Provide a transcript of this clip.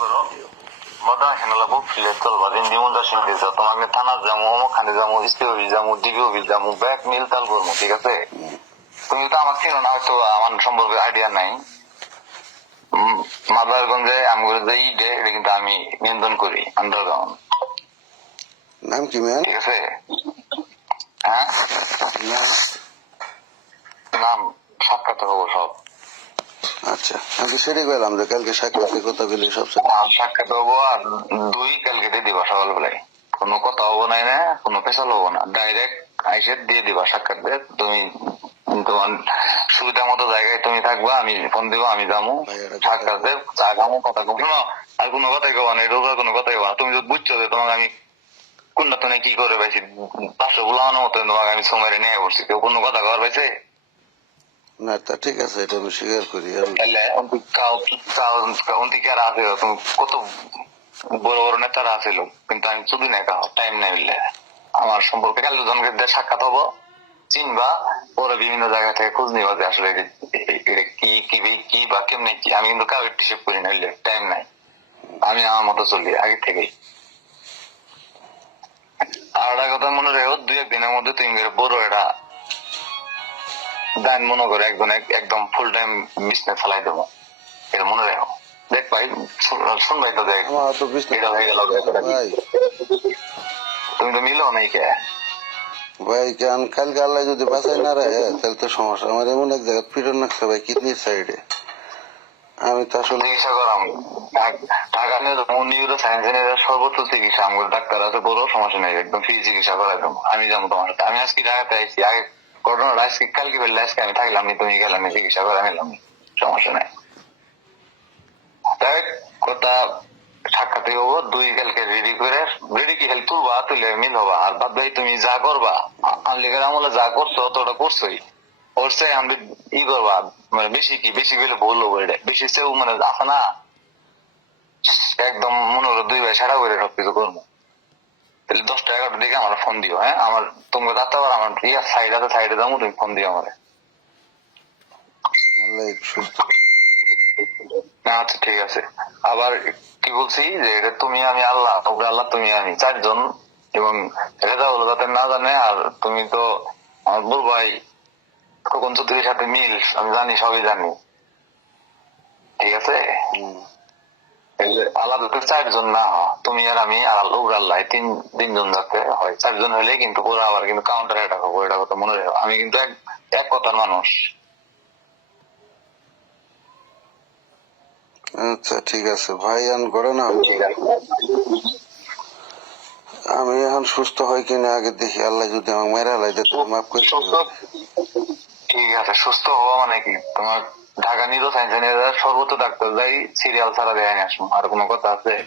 করো মদা হেনালা ফিলে চলবা দিন দিমু দা শুনতে যাও তোমাকে থানা যাব ওখানে যাব স্ত্রী অফিস যাব ডিবি অফিস যাব ব্যাগ মিল তাল করব ঠিক আছে? তুমি তো আমার চিনো না হয়তো আমার সম্পর্কে আইডিয়া নাই। মাদারগঞ্জে আমি যে ইডে এটা কিন্তু আমি নিয়ন্ত্রণ করি আন্ডারগ্রাউন্ড। নাম কি ম্যান ঠিক আছে? হ্যাঁ? নাম? নাম সাক্ষাৎ হব সব। আচ্ছা আমি সেটাই গেলাম যে কালকে সাক্ষাৎ কথা বলি সবচেয়ে সাক্ষাৎ হব আর দুই কালকে দিয়ে দিবা সকালবেলায় কোনো কথা হব নাই না কোনো পেশাল হব না। ডাইরেক্ট আইসে দিয়ে দিবা সাক্ষাৎ দিয়ে। তুমি তোমার সুবিধা মতো জায়গায় তুমি থাকবা আমি ফোন দিব আমি যাব সাক্ষাৎ দিয়ে চা খামো কথা কম। শোনো আর কোনো কথাই কবা না রোজার কোনো কথাই কবা তুমি যদি বুঝছ যে তোমাকে আমি কোনটা তুমি কি করে পাইছি পাঁচশো গুলানোর মতো তোমাকে আমি সময় নিয়ে বসছি। কেউ কোনো কথা কর পাইছে? না, তা ঠিক আছে, এটা আমি স্বীকার করি। কত বড় বড় নেতারা আছিল, কিন্তু আমি চুদি না কাউ টাইম নাই বললে আমার সম্পর্কে কাল জনকে সাক্ষাৎ হব। চিনবা, পরে বিভিন্ন জায়গা থেকে খোঁজ নিবা যে আসলে কি কি কি বা কেমনে কি। আমি কিন্তু কাউ হিসেব করি না বুঝলে টাইম নাই। আমি আমার মতো চলি, আগে থেকেই। আর একটা কথা মনে রেখো, দুই একদিনের মধ্যে তুমি বড় এটা দান মনে করে একজন একদম ফুল টাইম বিজনেস চালাই দেবো। এটা মনে রেখো। দেখ ভাই শুন- শুনবাই তো দেখ এটা হয়ে গেল তুমি তো মিলো নাই কে ভাই কেন? যদি বাঁচাই না তাহলে তো সমস্যা। আমার এমন এক জায়গায় পিটন রাখছে ভাই কিডনির সাইডে। আমি তো আসলে চিকিৎসা করাম। ঢাক- নিউরো সায়েন্স এর সর্বোচ্চ চিকিৎসা। আমার ডাক্তার আছে বড় সমস্যা নেই একদম ফ্রি চিকিৎসা করাই আমি যাব তোমার সাথে। আমি আজকে ঢাকাতে আইছি আগে ঘটনাটা আজকে কালকে আজকে আমি থাকলাম নি, তুমি গেলাম চিকিৎসা করে নিলাম সমস্যা নাই কথা দুই কালকে রেডি করে রেডি কি হেল্প তুলে মিল হবা আর বাদ ভাই তুমি যা করবা আনলিগের আমলে যা করছ অতটা করছোই চেয়ে আমি ই করবা মানে বেশি কি বেশি গেলে ভুল হব এটা বেশি মানে আছে না একদম মনে হলো দুই ভাই সারা করে সবকিছু করব তাহলে দশটা এগারোটার দিকে আমার ফোন দিও হ্যাঁ? আমার তুমি রাতে আবার আমার ইয়া সাইড আছে সাইডে যাব তুমি ফোন দিও আমার আচ্ছা ঠিক আছে। আবার কি বলছি যে এটা তুমি আমি আল্লাহ তবে আল্লাহ তুমি আমি চারজন এবং রেজা হলো যাতে না জানে আর তুমি তো আমার বল ভাই খোকন চৌধুরীর সাথে মিল আমি জানি সবই জানি। ঠিক আছে? চারজন না তুমি আর আমি আর আল্লাহ আল্লাহ তিন তিনজন যাতে হয়। চারজন হলে কিন্তু ওরা আবার কিন্তু কাউন্টার হব এটা কথা মনে রেখো। আমি কিন্তু এক কথার মানুষ। আচ্ছা ঠিক আছে। ভাই আন করে না আমি এখন সুস্থ হয় কিনা আগে দেখি। আল্লাহ যদি আমাকে মেরা লাই তো মাফ করে ঠিক আছে সুস্থ হওয়া মানে কি? তোমার ঢাকা নিউরো সায়েন্স সর্বোচ্চ ডাক্তার যাই সিরিয়াল ছাড়া দেয় আসব আর কোনো কথা আছে?